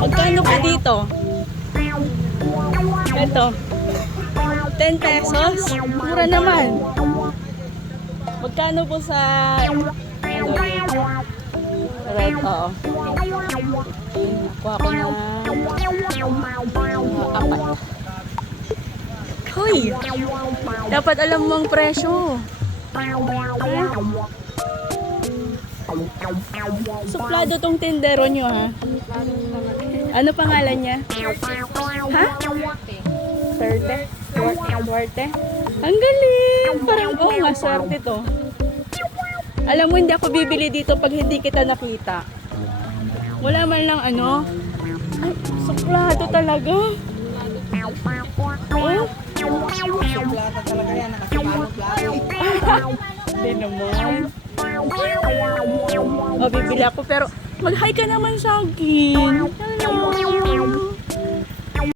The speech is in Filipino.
Magkano po dito? Ito. 10 pesos? Mura naman. Magkano po sa... Ano yun? Red, oo. Kuha ko na... apat. Hoy! Dapat alam mo ang presyo. Suplado tong tindero nyo, ha? Ano pangalan niya? Ha? 30? Swerte? Ang galing! Parang, oh, nga, swerte to. Alam mo, hindi ako bibili dito pag hindi kita nakita. Wala man lang ano. Ay, suplado talaga. Oh? Suplata talaga yan, nakasabalot lang. Hindi naman. O, bibili ako pero mag-hi ka naman sa akin.